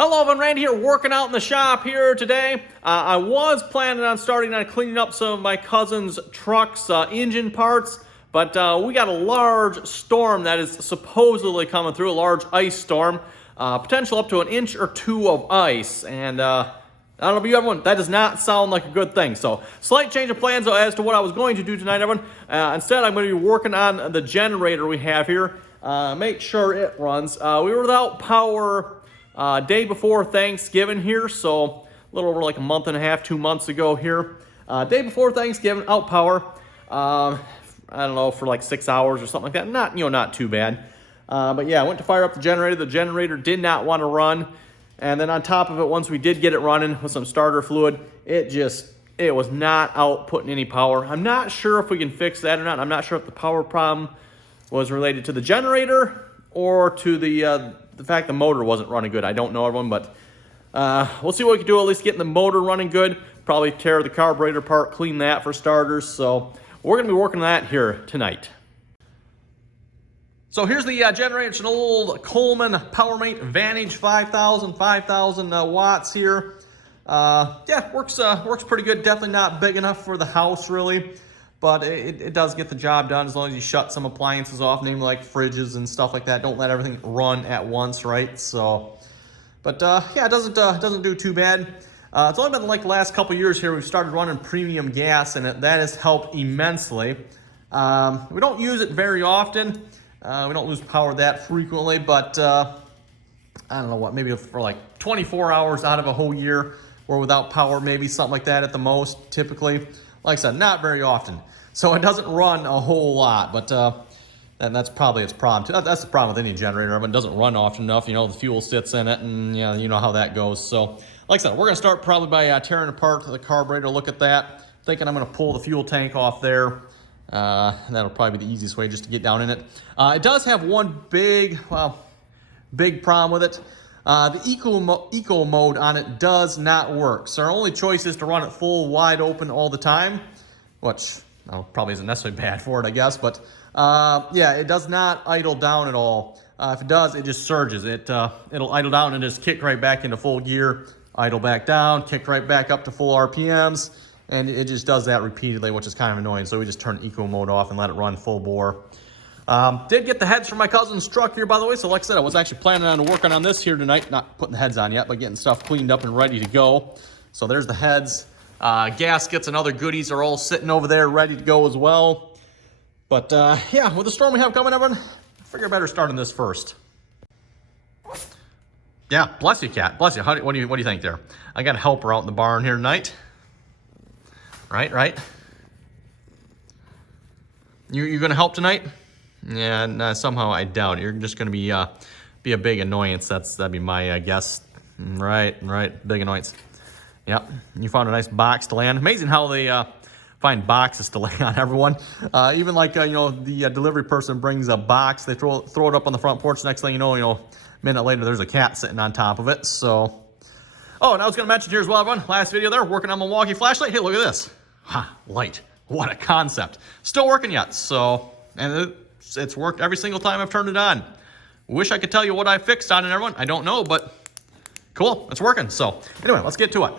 Hello, everyone. Randy here, working out in the shop here today. I was planning on starting on cleaning up some of my cousin's truck's engine parts, but we got a large storm that is supposedly coming through, a large ice storm, potential up to 1 or 2 inches of ice, and I don't know about you, everyone, that does not sound like a good thing. So, slight change of plans as to what I was going to do tonight, everyone. Instead, I'm going to be working on the generator we have here, make sure it runs. We were without power day before Thanksgiving here, so a little over like a month and a half, 2 months ago here. Day before Thanksgiving, out power. I don't know, for like 6 hours or something like that. Not too bad. But yeah, I went to fire up the generator. The generator did not want to run. And then on top of it, once we did get it running with some starter fluid, it was not outputting any power. I'm not sure if we can fix that or not. I'm not sure if the power problem was related to the generator or to the fact the motor wasn't running good. I don't know, everyone, but we'll see what we can do, at least getting the motor running good. Probably tear the carburetor apart, clean that for starters. So we're going to be working on that here tonight. So here's the generator. It's an old Coleman PowerMate Vantage 5000 watts here. Yeah, works pretty good. Definitely not big enough for the house, really. But it does get the job done as long as you shut some appliances off, namely like fridges and stuff like that. Don't let everything run at once, right? So, but yeah, it doesn't do too bad. It's only been like the last couple years here we've started running premium gas, and that has helped immensely. We don't use it very often. We don't lose power that frequently, but I don't know what, maybe for like 24 hours out of a whole year we're without power, maybe something like that at the most, typically. Like I said, not very often. So it doesn't run a whole lot, but that's probably its problem too. That's the problem with any generator. It doesn't run often enough. The fuel sits in it, and you know how that goes. So, like I said, we're gonna start probably by tearing apart the carburetor. Look at that. Thinking I'm gonna pull the fuel tank off there. That'll probably be the easiest way just to get down in it. It does have one big problem with it. The eco mode on it does not work. So our only choice is to run it full wide open all the time, which probably isn't necessarily bad for it, I guess. But yeah, it does not idle down at all. If it does, it just surges. It'll idle down and just kick right back into full gear, idle back down, kick right back up to full RPMs, and it just does that repeatedly, which is kind of annoying. So we just turn eco mode off and let it run full bore. Did get the heads from my cousin's truck here, by the way. So like I said, I was actually planning on working on this here tonight. Not putting the heads on yet, but getting stuff cleaned up and ready to go. So there's the heads. Gaskets and other goodies are all sitting over there ready to go as well. But yeah, with the storm we have coming, everyone, I figure I better start on this first. Yeah, bless you, cat. Bless you. What do you think there? I got a helper out in the barn here tonight. Right? You gonna help tonight? Yeah, no, somehow I doubt it. You're just gonna be a big annoyance. That'd be my guess. Right, big annoyance. Yep, you found a nice box to lay on. Amazing how they find boxes to lay on, everyone. Even like the delivery person brings a box, they throw it up on the front porch. Next thing you know, a minute later there's a cat sitting on top of it. So, oh, and I was gonna mention here as well, everyone. Last video there, working on Milwaukee flashlight. Hey, look at this. Ha, light. What a concept. Still working yet. So, and it's worked every single time I've turned it on. Wish I could tell you what I fixed on it, everyone. I don't know, but cool, it's working. So anyway, let's get to it.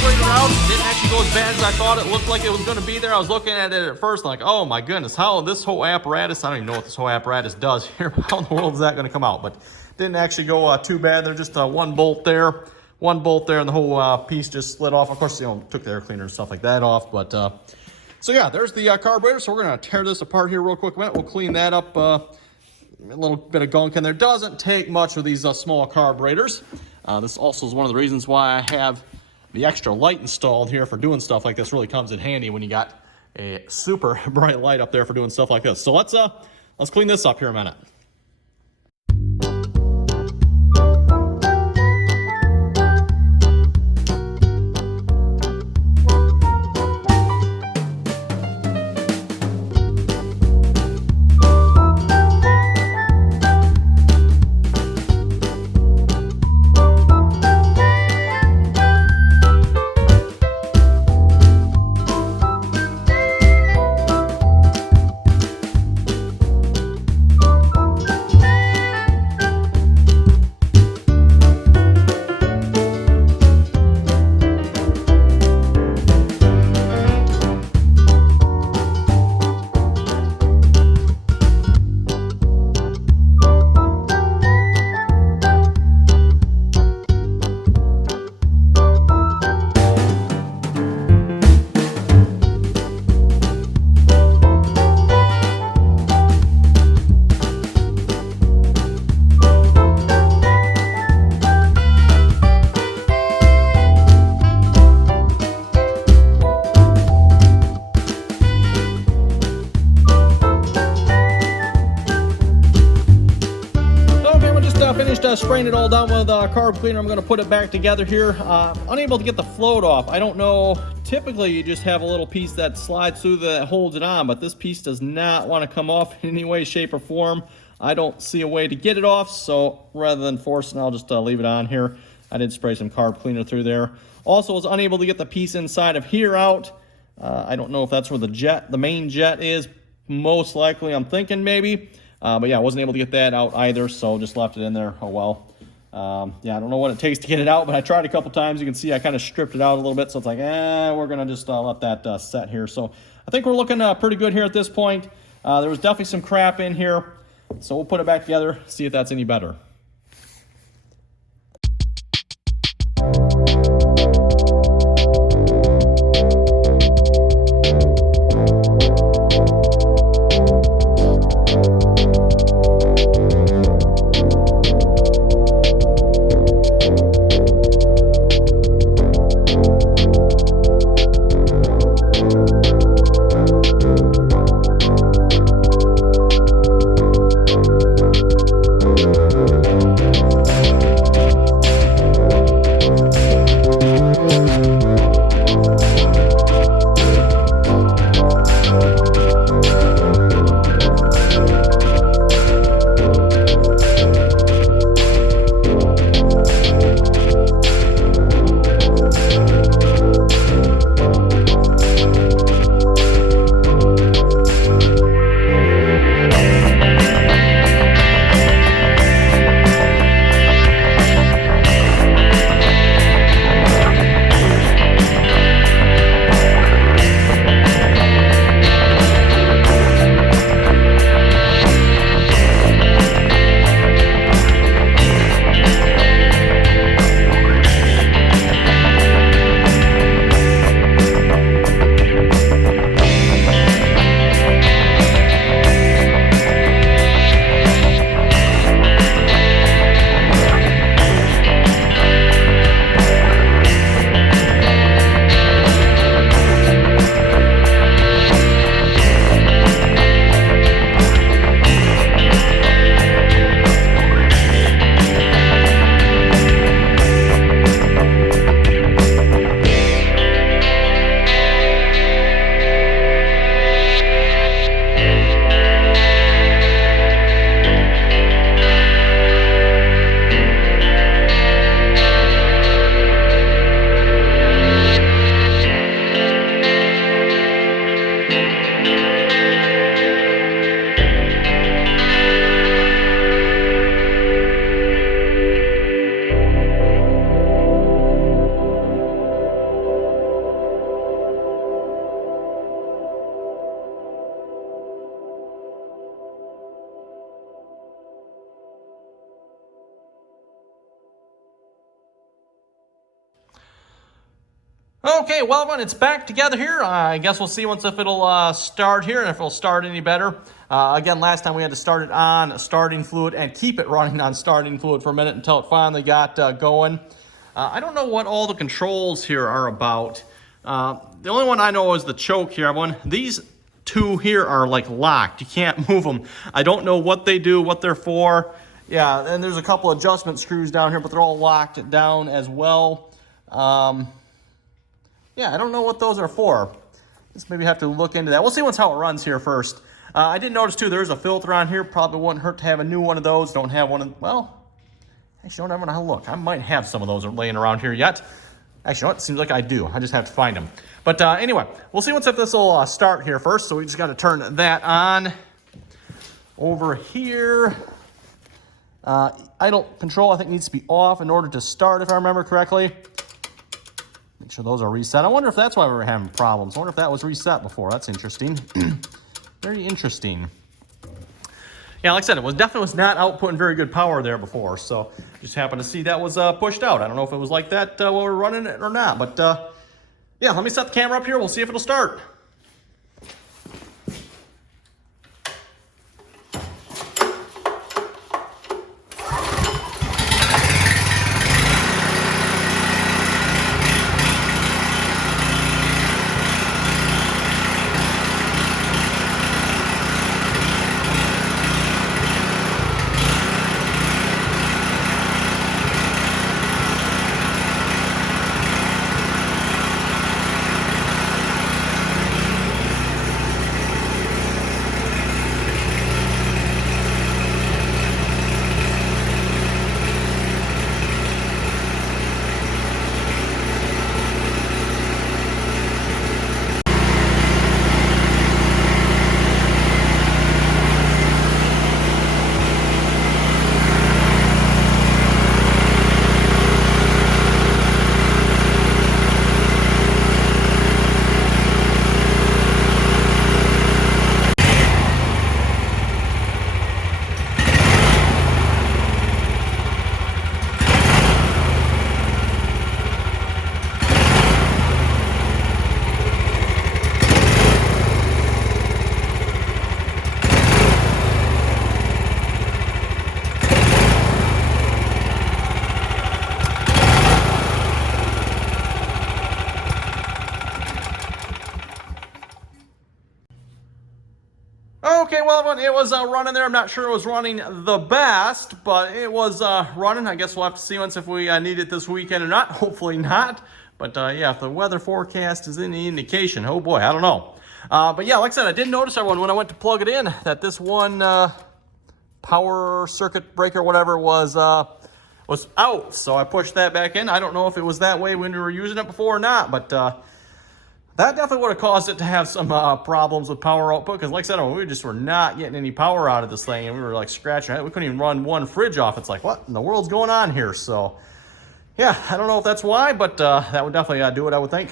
carburetor out. Didn't actually go as bad as I thought it looked like it was going to be there. I was looking at it at first like, oh my goodness, how this whole apparatus, I don't even know what this whole apparatus does here. How in the world is that going to come out? But didn't actually go too bad. There's just one bolt there, and the whole piece just slid off. Of course, took the air cleaner and stuff like that off. But so yeah, there's the carburetor. So we're going to tear this apart here real quick. We'll clean that up. A little bit of gunk in there. Doesn't take much with these small carburetors. This also is one of the reasons why I have the extra light installed here for doing stuff like this. Really comes in handy when you got a super bright light up there for doing stuff like this. So let's clean this up here a minute. Spraying it all down with carb cleaner. I'm going to put it back together here. Unable to get the float off. I don't know. Typically, you just have a little piece that slides through that holds it on, but this piece does not want to come off in any way, shape, or form. I don't see a way to get it off, so rather than forcing, I'll just leave it on here. I did spray some carb cleaner through there. Also, was unable to get the piece inside of here out. I don't know if that's where the main jet is. Most likely, I'm thinking maybe. But yeah, I wasn't able to get that out either, so just left it in there. Oh well. Yeah, I don't know what it takes to get it out, but I tried a couple times. You can see I kind of stripped it out a little bit, so it's like, we're going to just let that set here. So I think we're looking pretty good here at this point. There was definitely some crap in here, so we'll put it back together, see if that's any better. Okay, well, when it's back together here, I guess we'll see once if it'll start here and if it'll start any better. Again, last time we had to start it on starting fluid and keep it running on starting fluid for a minute until it finally got going. I don't know what all the controls here are about. The only one I know is the choke here. These two here are like locked. You can't move them. I don't know what they do, what they're for. Yeah, and there's a couple adjustment screws down here, but they're all locked down as well. Yeah, I don't know what those are for. Just maybe have to look into that. We'll see how it runs here first. I did notice too, there's a filter on here. Probably wouldn't hurt to have a new one of those. Don't have one of, well, actually, don't ever look. I might have some of those laying around here yet. Actually, you know what? It seems like I do. I just have to find them. But anyway, we'll see if this will start here first. So we just got to turn that on. Over here, idle control, I think, needs to be off in order to start, if I remember correctly. Make sure those are reset. I wonder if that's why we were having problems. I wonder if that was reset before. That's interesting. Very interesting. Yeah, like I said, it definitely was not outputting very good power there before. So just happened to see that was pushed out. I don't know if it was like that while we were running it or not. But yeah, let me set the camera up here. We'll see if it'll start. Okay, well, it was running there. I'm not sure it was running the best, but it was running. I guess we'll have to see once if we need it this weekend or not. Hopefully not. But yeah, if the weather forecast is any indication, oh boy, I don't know. But yeah, like I said, I did notice, everyone, when I went to plug it in, that this one power circuit breaker, whatever, was out. So I pushed that back in. I don't know if it was that way when we were using it before or not, but that definitely would have caused it to have some problems with power output, because like I said, we just were not getting any power out of this thing, and we were like scratching it. We couldn't even run one fridge off. It's like, what in the world's going on here? So yeah, I don't know if that's why, but that would definitely do it, I would think.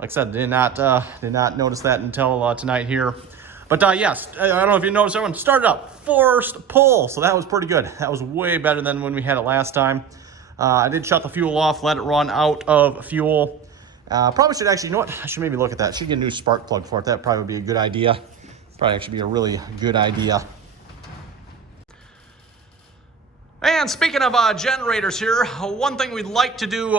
Like I said, did not notice that until tonight here. But yes, I don't know if you noticed, everyone started up forced pull, so that was pretty good. That was way better than when we had it last time. I did shut the fuel off, let it run out of fuel. Probably should actually, you know what? I should maybe look at that. Should get a new spark plug for it. That probably would be a good idea. Probably actually be a really good idea. And speaking of generators here, one thing we'd like to do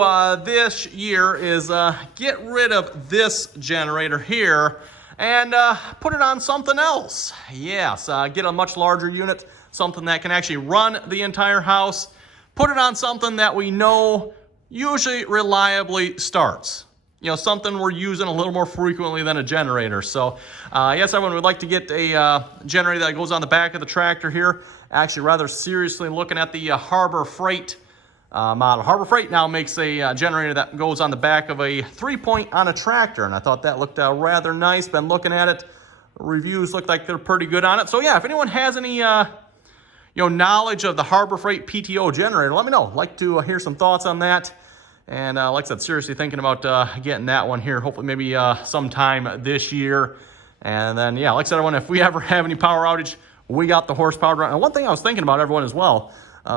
this year is get rid of this generator here and put it on something else. Yes, get a much larger unit, something that can actually run the entire house. Put it on something that we know usually reliably starts. You know, something we're using a little more frequently than a generator. So, yes, everyone would like to get a generator that goes on the back of the tractor here. Actually, rather seriously looking at the Harbor Freight model. Harbor Freight now makes a generator that goes on the back of a 3-point on a tractor, and I thought that looked rather nice. Been looking at it. Reviews look like they're pretty good on it. So, yeah, if anyone has any knowledge of the Harbor Freight PTO generator, let me know. I'd like to hear some thoughts on that. And like I said, seriously thinking about getting that one here, hopefully maybe sometime this year. And then, yeah, like I said, if we ever have any power outage, we got the horsepower to run. And one thing I was thinking about, everyone, as well,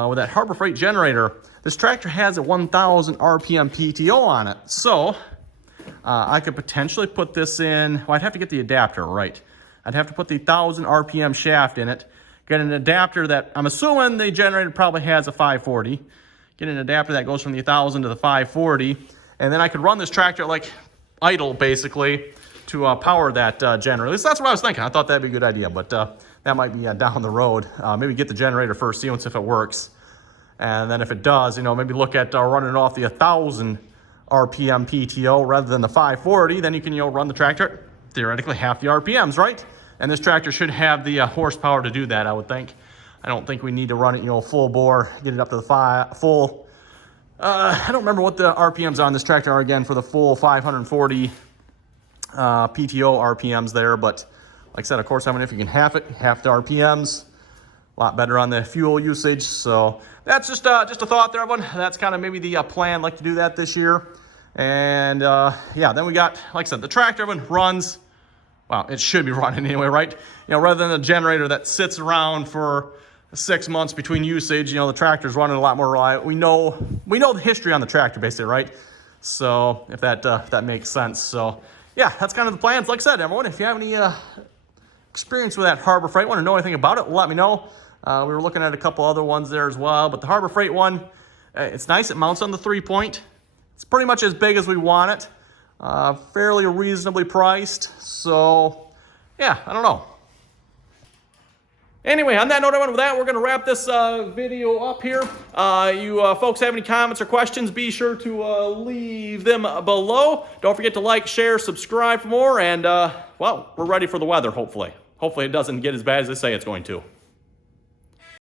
with that Harbor Freight generator, this tractor has a 1,000 RPM PTO on it. So I could potentially put this in, well, I'd have to get the adapter, right. I'd have to put the 1,000 RPM shaft in it, get an adapter that, I'm assuming the generator probably has a 540, get an adapter that goes from the 1,000 to the 540, and then I could run this tractor like idle, basically, to power that generator. At least that's what I was thinking. I thought that'd be a good idea, but that might be down the road. Maybe get the generator first, see if it works. And then if it does, maybe look at running it off the 1,000 RPM PTO rather than the 540. Then you can, run the tractor at theoretically half the RPMs, right? And this tractor should have the horsepower to do that, I would think. I don't think we need to run it, full bore, get it up to the full. I don't remember what the RPMs on this tractor are again for the full 540 PTO RPMs there, but like I said, of course, if you can half it, half the RPMs, a lot better on the fuel usage. So that's just a thought there, everyone. That's kind of maybe the plan, like to do that this year. And yeah, then we got, like I said, the tractor, everyone runs. Well, it should be running anyway, right? Rather than a generator that sits around for 6 months between usage, the tractor's running a lot more reliable. We know the history on the tractor, basically, right? So if that makes sense. So yeah, that's kind of the plans. Like I said, everyone, if you have any experience with that Harbor Freight, want to know anything about it, let me know. We were looking at a couple other ones there as well, but the Harbor Freight one, it's nice. It mounts on the 3-point. It's pretty much as big as we want it. Fairly reasonably priced. So yeah, I don't know. Anyway, on that note, everyone, with that, we're going to wrap this video up here. You folks have any comments or questions, be sure to leave them below. Don't forget to like, share, subscribe for more, and, well, we're ready for the weather, hopefully. Hopefully it doesn't get as bad as they say it's going to.